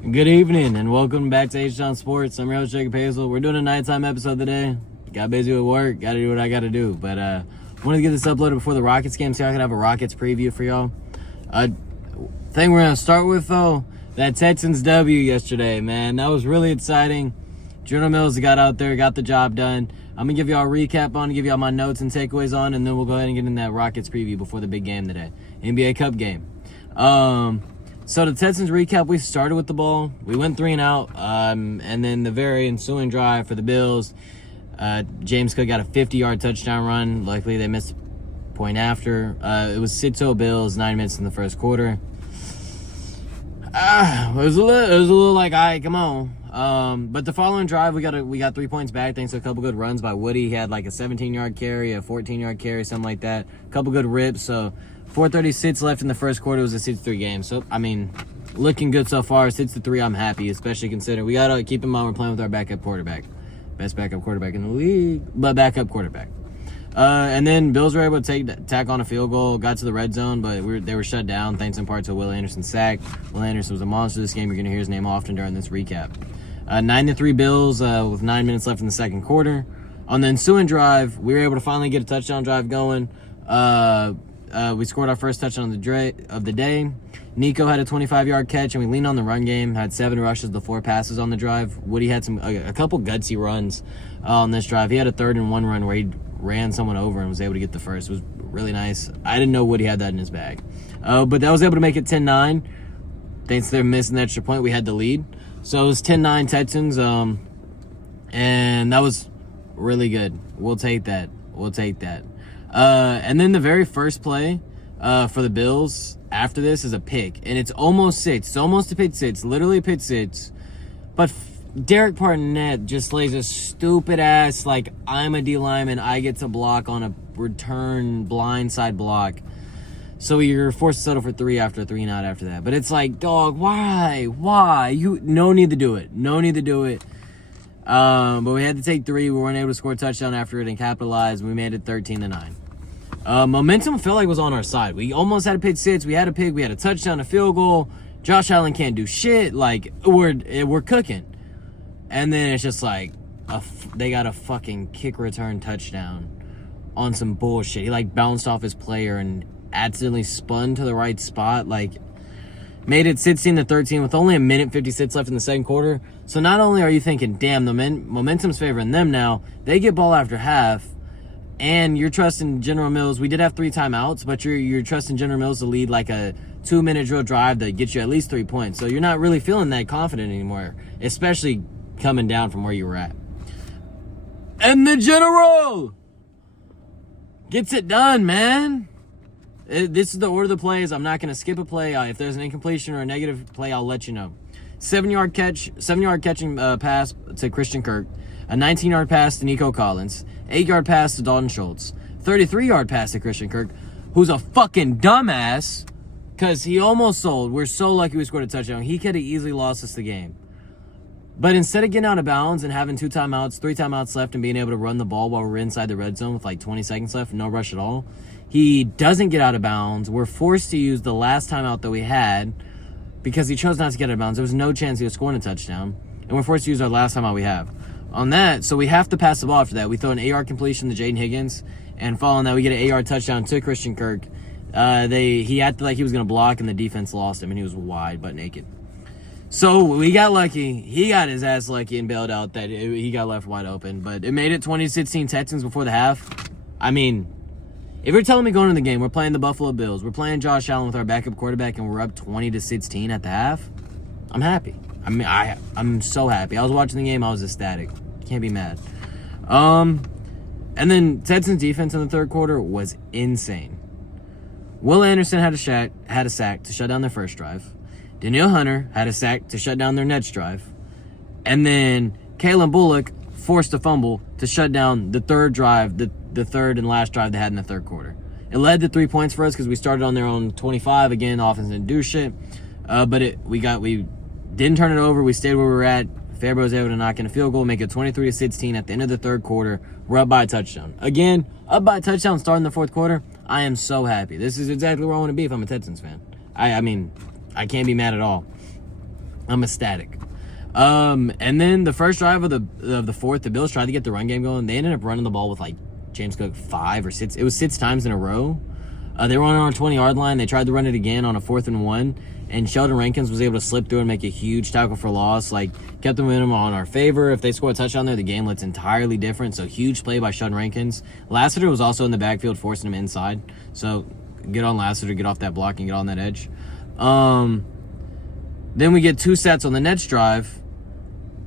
Good evening and welcome back to H-Town Sports. I'm your host, Jacob Hazel. We're doing a nighttime episode today. Got busy with work, gotta do what I gotta do. But wanted to get this uploaded before the Rockets game so I could have a Rockets preview for y'all. Thing we're gonna start with though, that Texans W yesterday, man. That was really exciting. General Mills got out there, got the job done. I'm gonna give y'all a recap on, give y'all my notes and takeaways on, and then we'll go ahead and get in that Rockets preview before the big game today. NBA Cup game. So the Texans recap, we started with the ball. We went 3 and out, and then the very ensuing drive for the Bills, James Cook got a 50-yard touchdown run. Luckily, they missed a point after. It was 6-0 Bills, 9 minutes in the first quarter. It was a little like, all right, come on. But the following drive, we got 3 points back thanks to a couple good runs by Woody. He had like a 17-yard carry, a 14-yard carry, something like that. A couple good rips, so 4:36 left in the first quarter. It was a 6-3 game. So, I mean, looking good so far. 6-3, I'm happy, especially considering we got to keep in mind we're playing with our backup quarterback. Best backup quarterback in the league, but backup quarterback. And then Bills were able to tack on a field goal, got to the red zone, but they were shut down thanks in part to Will Anderson's sack. Will Anderson was a monster this game. You're going to hear his name often during this recap. 9-3 Bills with 9 minutes left in the second quarter. On the ensuing drive, we were able to finally get a touchdown drive going. We scored our first touchdown of the day. Nico had a 25-yard catch, and we leaned on the run game. Had 7 rushes to 4 passes on the drive. Woody had a couple gutsy runs on this drive. He had a 3rd and 1 run where he ran someone over and was able to get the first. It was really nice. I didn't know Woody had that in his bag. But that was able to make it 10-9. Thanks to their missing the extra point, we had the lead. So it was 10-9 Texans, and that was really good. We'll take that. And then the very first play for the Bills after this is a pick. And it's almost 6. It's almost a pick 6. Literally a pick 6. But Derek Barnett just lays a stupid ass, like, I'm a D lineman, I get to block on a return blindside block. So you're forced to settle for 3 after 3 and out after that. But it's like, dog, why? No need to do it. But we had to take 3. We weren't able to score a touchdown after it and capitalize. We made it 13-9. Momentum felt like it was on our side. We almost had a pick 6. We had a pick. We had a touchdown, a field goal. Josh Allen can't do shit. Like, we're cooking. And then it's just like, they got a fucking kick return touchdown on some bullshit. He, like, bounced off his player and accidentally spun to the right spot. Like, made it 16-13 with only 1:56 left in the second quarter. So not only are you thinking, damn, the momentum's favoring them now, they get ball after half, and you're trusting General Mills. We did have 3 timeouts, but you're trusting General Mills to lead like a 2-minute drill drive that gets you at least 3 points. So you're not really feeling that confident anymore, especially coming down from where you were at. And the General gets it done, man. This is the order of the plays. I'm not going to skip a play. If there's an incompletion or a negative play, I'll let you know. 7-yard catching pass to Christian Kirk. A 19-yard pass to Nico Collins. 8-yard pass to Dalton Schultz. 33-yard pass to Christian Kirk, who's a fucking dumbass because he almost sold. We're so lucky we scored a touchdown. He could have easily lost us the game. But instead of getting out of bounds and having 3 timeouts left and being able to run the ball while we're inside the red zone with like 20 seconds left, no rush at all, he doesn't get out of bounds. We're forced to use the last timeout that we had because he chose not to get out of bounds. There was no chance he was scoring a touchdown. And we're forced to use our last timeout we have. On that, so we have to pass the ball after that. We throw an 8-yard completion to Jaden Higgins. And following that, we get an 8-yard touchdown to Christian Kirk. He acted like he was going to block, and the defense lost him, and he was wide but naked. So we got lucky. He got his ass lucky and bailed out that he got left wide open. But it made it 20-16 Texans before the half. I mean, if you're telling me going into the game, we're playing the Buffalo Bills, we're playing Josh Allen with our backup quarterback, and we're up 20-16 at the half, I'm happy. I mean, I'm so happy. I was watching the game, I was ecstatic. Can't be mad. And then Texans defense in the third quarter was insane. Will Anderson had a sack to shut down their first drive. Danielle Hunter had a sack to shut down their next drive. And then Kalen Bullock forced a fumble to shut down the third drive, the third and last drive they had in the third quarter. It led to 3 points for us because we started on their own 25. Again, the offense didn't do shit. But we didn't turn it over. We stayed where we were at. Fairbo was able to knock in a field goal, make it 23-16 at the end of the third quarter. We're up by a touchdown. Again, up by a touchdown starting the fourth quarter. I am so happy. This is exactly where I want to be if I'm a Texans fan. I mean, I can't be mad at all. I'm ecstatic. And then the first drive of the fourth, the Bills tried to get the run game going. They ended up running the ball with like James Cook 5 or 6. It was 6 times in a row. They were on our 20-yard line. They tried to run it again on a 4th and 1, and Sheldon Rankins was able to slip through and make a huge tackle for loss. Like, kept the momentum on our favor. If they score a touchdown there, the game looks entirely different. So, huge play by Sheldon Rankins. Lassiter was also in the backfield, forcing him inside. So, get on Lassiter, get off that block, and get on that edge. Then we get 2 sets on the next drive,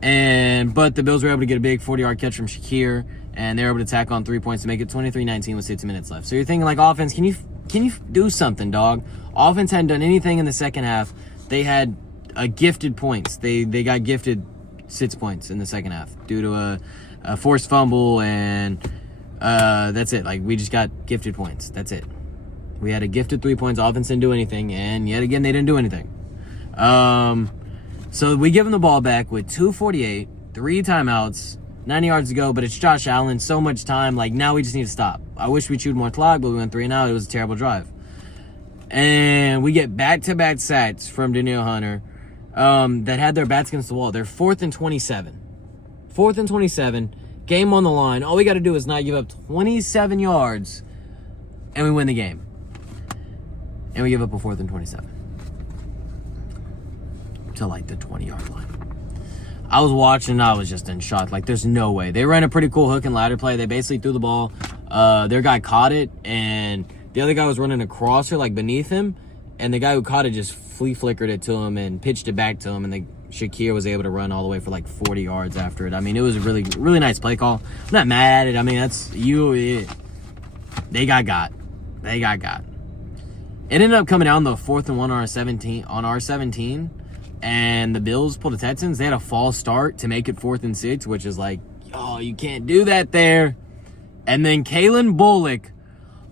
but the Bills were able to get a big 40-yard catch from Shakir, and they were able to tack on 3 points to make it 23-19 with 6 minutes left. So you're thinking, like, offense, can you do something, dog? Offense hadn't done anything in the second half. They had gifted points. They got gifted 6 points in the second half due to a forced fumble, and that's it. Like, we just got gifted points. That's it. We had a gifted 3 points. Offense didn't do anything, and yet again, they didn't do anything. So we give them the ball back with 2:48, 3 timeouts, 90 yards to go, but it's Josh Allen, so much time. Like, now we just need to stop. I wish we chewed more clock, but we went 3 and out. It was a terrible drive. And we get back-to-back sacks from Danielle Hunter that had their backs against the wall. They're 4th and 27. 4th and 27, game on the line. All we got to do is not give up 27 yards, and we win the game. And we give up a 4th and 27. To like the 20-yard line. I was watching and I was just in shock. Like, there's no way. They ran a pretty cool hook and ladder play. They basically threw the ball. Their guy caught it, and the other guy was running across her, like beneath him, and the guy who caught it just flea flickered it to him and pitched it back to him, and Shakir was able to run all the way for like 40 yards after it. I mean, it was a really, really nice play call. I'm not mad at it. I mean, they got. It ended up coming down the 4th and 1 on our 17. And the Bills pulled the Texans. They had a false start to make it 4th and 6, which is like, oh, you can't do that there. And then Kalen Bullock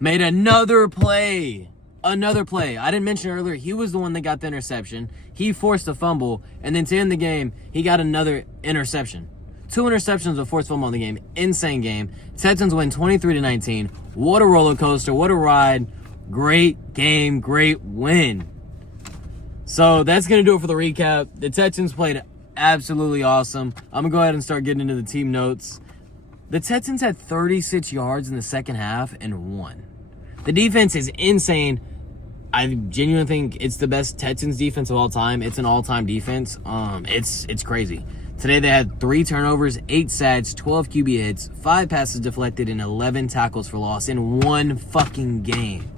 made another play. I didn't mention earlier, he was the one that got the interception. He forced a fumble, and then to end the game, he got another interception. 2 interceptions with forced fumble in the game. Insane game. Texans win 23-19. What a roller coaster. What a ride. Great game. Great win. So that's going to do it for the recap. The Texans played absolutely awesome. I'm going to go ahead and start getting into the team notes. The Texans had 36 yards in the second half and won. The defense is insane. I genuinely think it's the best Texans defense of all time. It's an all-time defense. It's crazy. Today they had 3 turnovers, 8 sacks, 12 QB hits, 5 passes deflected, and 11 tackles for loss in one fucking game.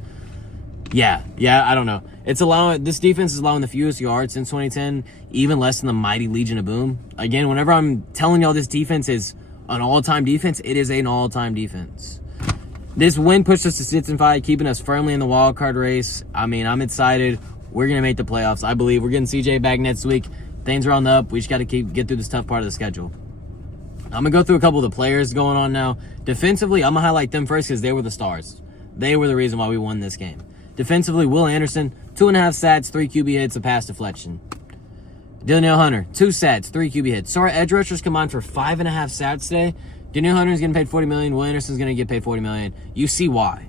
Yeah, I don't know. This defense is allowing the fewest yards since 2010, even less than the mighty Legion of Boom. Again, whenever I'm telling y'all this defense is an all-time defense, it is an all-time defense. This win pushed us to 6-5, keeping us firmly in the wild card race. I mean, I'm excited. We're going to make the playoffs. I believe we're getting CJ back next week. Things are on the up. We just got to get through this tough part of the schedule. I'm going to go through a couple of the players going on now. Defensively, I'm going to highlight them first because they were the stars. They were the reason why we won this game. Defensively, Will Anderson, 2.5 sacks, 3 QB hits, a pass deflection. Danielle Hunter, 2 sacks, 3 QB hits. So our edge rushers combined for 5.5 sacks today. Danielle Hunter's getting paid $40 million. Will Anderson's going to get paid $40 million. You see why.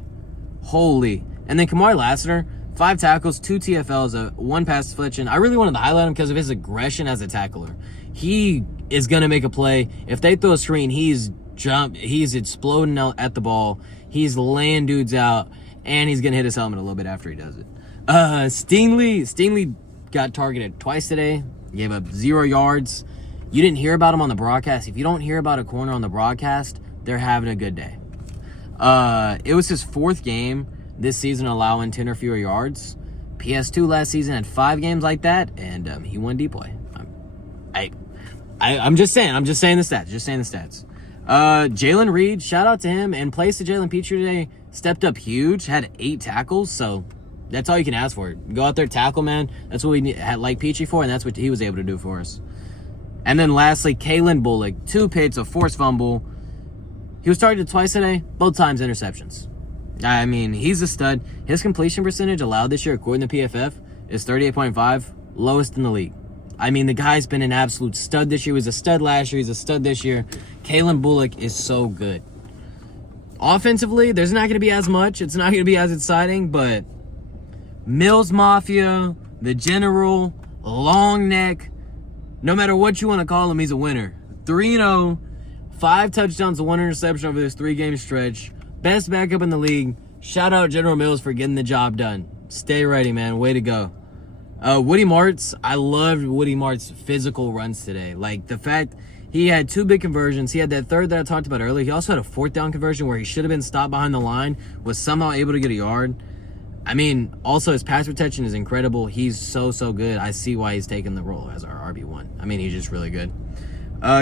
Holy. And then Kamari Lassiter, 5 tackles, 2 TFLs, 1 pass deflection. I really wanted to highlight him because of his aggression as a tackler. He is going to make a play. If they throw a screen, he's exploding out at the ball. He's laying dudes out. And he's going to hit his helmet a little bit after he does it. Stingley got targeted twice today. Gave up 0 yards. You didn't hear about him on the broadcast. If you don't hear about a corner on the broadcast, they're having a good day. It was his 4th game this season allowing 10 or fewer yards. PS2 last season had 5 games like that, and he won D-play. I'm just saying the stats. Jalen Reed, shout out to him, and plays to Jalen Petrie today. Stepped up huge, had 8 tackles, so that's all you can ask for. Go out there, tackle, man. That's what we had like Petrie for, and that's what he was able to do for us. And then lastly, Kalen Bullock, 2 picks, a forced fumble. He was targeted twice today, both times interceptions. I mean, he's a stud. His completion percentage allowed this year, according to PFF, is 38.5, lowest in the league. I mean, the guy's been an absolute stud this year. He was a stud last year. He's a stud this year. Kalen Bullock is so good. Offensively, there's not going to be as much. It's not going to be as exciting, but Mills Mafia, the General, Long Neck, No matter what you want to call him, he's a winner. 3-0, 5 touchdowns, 1 interception over this 3-game stretch. Best backup in the league. Shout out General Mills for getting the job done. Stay ready, man. Way to go. Woody Martz, I loved Woody Martz's physical runs today. Like, the fact he had 2 big conversions. He had that third that I talked about earlier. He also had a 4th down conversion where he should have been stopped behind the line, was somehow able to get a yard. I mean, also his pass protection is incredible. He's so good. I see why he's taking the role as our RB1. I mean, he's just really good.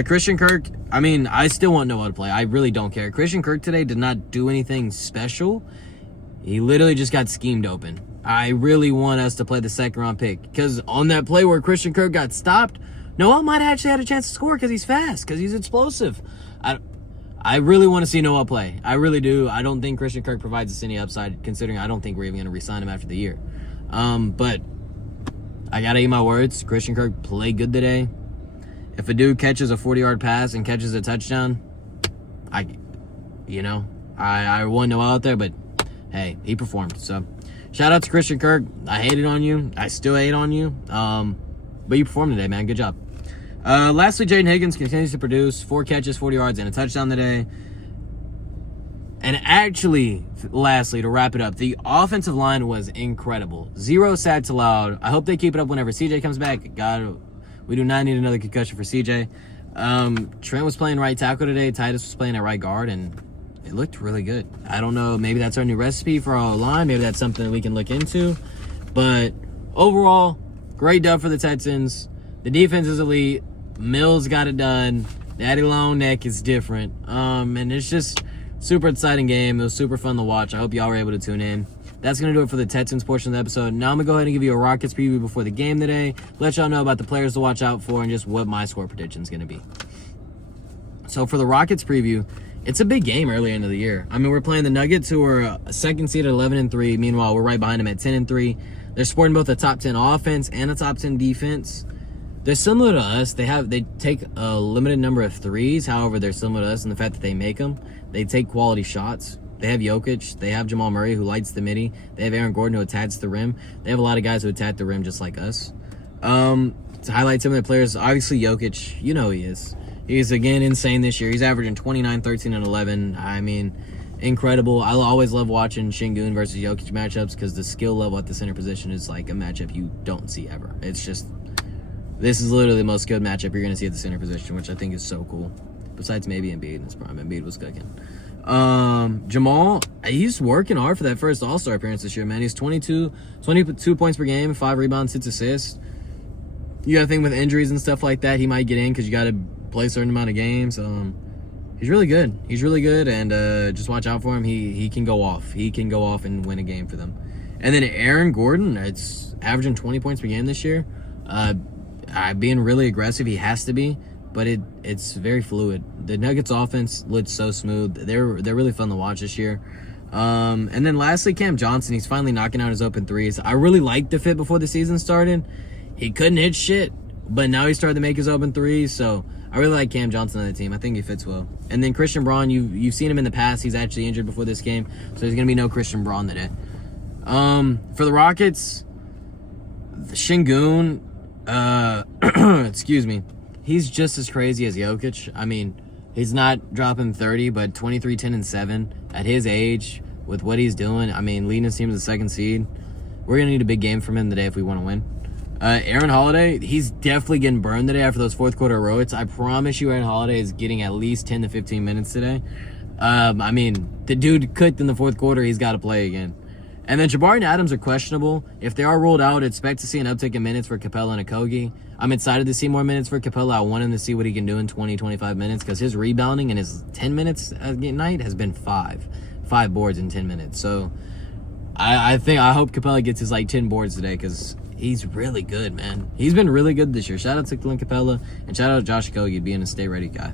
Christian Kirk, I mean, I still want Noah to play. I really don't care. Christian Kirk today did not do anything special. He literally just got schemed open. I really want us to play the 2nd-round pick, because on that play where Christian Kirk got stopped, Noah might have actually had a chance to score because he's fast, because he's explosive. I really want to see Noah play. I really do. I don't think Christian Kirk provides us any upside, considering I don't think we're even going to re-sign him after the year. But I got to eat my words. Christian Kirk played good today. If a dude catches a 40-yard pass and catches a touchdown, I wouldn't know out there, but hey, he performed. So shout out to Christian Kirk. I hated on you. I still hate on you. But you performed today, man. Good job. Lastly, Jaden Higgins continues to produce 4 catches, 40 yards, and a touchdown today. And actually, lastly, to wrap it up, the offensive line was incredible. 0 sacks allowed. I hope they keep it up whenever CJ comes back. God, we do not need another concussion for CJ. Trent was playing right tackle today. Titus was playing at right guard, and it looked really good. I don't know. Maybe that's our new recipe for our line. Maybe that's something that we can look into. But overall, great dub for the Texans. The defense is elite. Mills got it done. Daddy Long Neck is different. And it's just super exciting game. It was super fun to watch. I hope y'all were able to tune in. That's going to do it for the Texans portion of the episode. Now I'm going to go ahead and give you a Rockets preview before the game today. Let y'all know about the players to watch out for and just what my score prediction is going to be. So for the Rockets preview, it's a big game early into the year. I mean, we're playing the Nuggets, who are a 2nd seed at 11-3. Meanwhile, we're right behind them at 10-3. They're sporting both a top 10 offense and a top 10 defense. They're similar to us. They take a limited number of threes. However, they're similar to us in the fact that they make them. They take quality shots. They have Jokic. They have Jamal Murray, who lights the midi. They have Aaron Gordon, who attacks the rim. They have a lot of guys who attack the rim just like us. To highlight some of the players, obviously Jokic, you know who he is. He's, again, insane this year. He's averaging 29, 13, and 11. I mean, incredible. I always love watching Şengün versus Jokic matchups because the skill level at the center position is like a matchup you don't see ever. It's just, this is literally the most skilled matchup you're going to see at the center position, which I think is so cool. Besides maybe Embiid in his prime. Embiid was cooking. Jamal, he's working hard for that first All-Star appearance this year, man. He's 22 points per game, 5 rebounds, 6 assists. You got to think with injuries and stuff like that, he might get in because you got to play a certain amount of games. He's really good. He's really good, and just watch out for him. He can go off. He can go off and win a game for them. And then Aaron Gordon, it's averaging 20 points per game this year. Being really aggressive, he has to be, but it's very fluid. The Nuggets offense looks so smooth. They're really fun to watch this year. And then lastly, Cam Johnson, he's finally knocking out his open threes. I really liked the fit before the season started. He couldn't hit shit, but now he's starting to make his open threes, so I really like Cam Johnson on the team. I think he fits well. And then Christian Braun, you've seen him in the past. He's actually injured before this game, so there's going to be no Christian Braun today. For the Rockets, Şengün, excuse me, he's just as crazy as Jokic. I mean, he's not dropping 30, but 23, 10, and 7 at his age with what he's doing. I mean, leading his team as the 2nd seed. We're going to need a big game from him today if we want to win. Aaron Holiday, he's definitely getting burned today after those 4th quarter heroics. I promise you Aaron Holiday is getting at least 10 to 15 minutes today. I mean, the dude cooked in the 4th quarter. He's got to play again. And then Jabari and Adams are questionable. If they are ruled out, expect to see an uptick in minutes for Capella and Okogie. I'm excited to see more minutes for Capella. I want him to see what he can do in 20, 25 minutes because his rebounding in his 10 minutes at night has been 5 boards in 10 minutes. So I hope Capella gets his 10 boards today because he's really good, man. He's been really good this year. Shout out to Clint Capella and shout out to Josh Okogie being a stay-ready guy.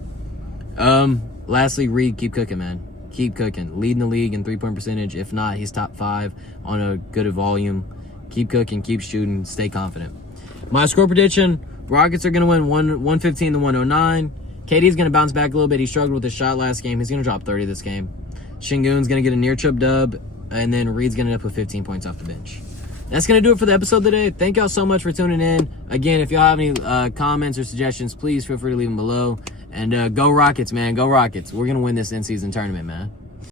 Lastly, Reed, keep cooking, man. Keep cooking. Leading the league in 3-point percentage. If not, he's top 5 on a good volume. Keep cooking. Keep shooting. Stay confident. My score prediction, Rockets are going to win 115 to 109. KD's going to bounce back a little bit. He struggled with his shot last game. He's going to drop 30 this game. Şengün's going to get a near chub dub, and then Reed's going to end up with 15 points off the bench. that's going to do it for the episode today. Thank y'all so much for tuning in. Again, if y'all have any comments or suggestions, please feel free to leave them below. And go Rockets, man. Go Rockets. We're going to win this in-season tournament, man.